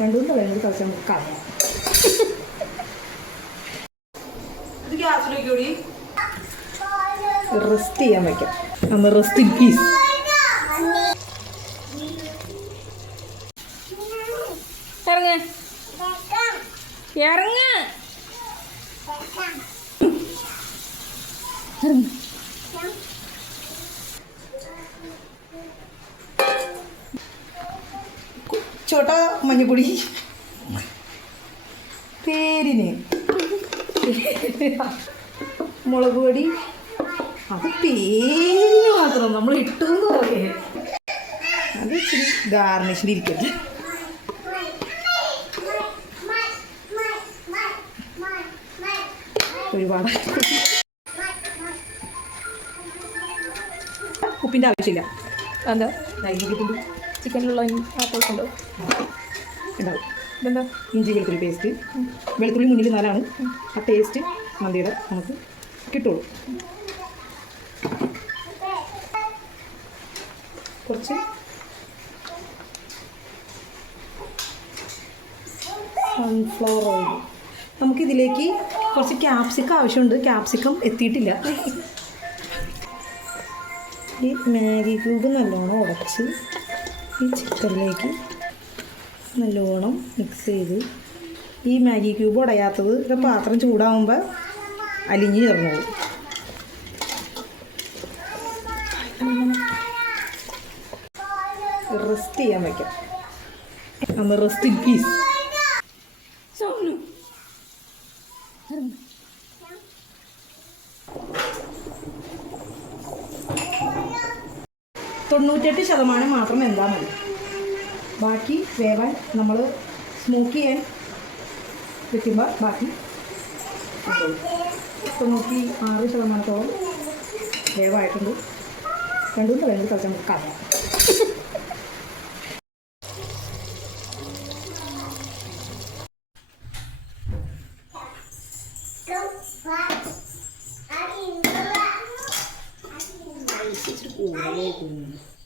രണ്ടു മൂന്ന് കഴിഞ്ഞ് കളിച്ച് നമുക്ക് കളയാം. ഇത് ഗ്യാസിലേക്ക് കൂടി. റെസ്റ്റ് ചെയ്യാൻ വയ്ക്കാം അന്ന് റെസ്റ്റ് ഇൻ പീസ് ഇറങ്ങ. ഇറങ്ങ. ചോട്ട മഞ്ഞപ്പൊടി. പേരിന്. മുളക് പൊടി. അത് പേരിന് മാത്രം നമ്മൾ ഇട്ടു എന്ന് പറയേ അത് ഇച്ചിരി ഗാർണിഷിന് ഇരിക്കട്ടെ. ഒരുപാട്. ഉപ്പിന്റെ ആവശ്യമില്ല. എന്താ? നൈകിട്ടുണ്ട് ചിക്കനിലുള്ള ആപ്പിൾസ് ഉണ്ടോ ഉണ്ടാവും ഇതെന്താ? ഇഞ്ചി വെളുത്തുള്ളി പേസ്റ്റ് വെളുത്തുള്ളി മുന്നിൽ നാലാണ്. ആ ടേസ്റ്റ് മന്തിയുടെ നമുക്ക് കിട്ടുള്ളൂ. കുറച്ച് സൺഫ്ലവർ ഓയിൽ നമുക്കിതിലേക്ക് കുറച്ച് ക്യാപ്സിക്കം ആവശ്യമുണ്ട്. ക്യാപ്സിക്കം എത്തിയിട്ടില്ല. ഈ മാഗി ക്യൂബ് നല്ലോണം ഉടച്ച് ഈ ചിക്കനിലേക്ക് നല്ലോണം മിക്സ് ചെയ്ത് ഈ മാഗി ക്യൂബ് ഉടയാത്തത് ഒരു പാത്രം ചൂടാവുമ്പോൾ അലിഞ്ഞ് ചേർന്നോളും. റെസ്റ്റ് ചെയ്യാൻ വയ്ക്കാം നമ്മൾ റെസ്റ്റ് പീസ് തൊണ്ണൂറ്റെട്ട് ശതമാനം മാത്രം എന്താ മതി ബാക്കി വേവാൻ നമ്മൾ സ്മോക്ക് ചെയ്യാൻ വെക്കുമ്പോൾ ബാക്കി. തൊണ്ണൂറ്റി ആറ് ശതമാനത്തോളം വേവായിട്ടുണ്ട് രണ്ടു മൂന്ന് കഴിഞ്ഞ് കളിച്ച് നമുക്ക് കളയാം 我的老公。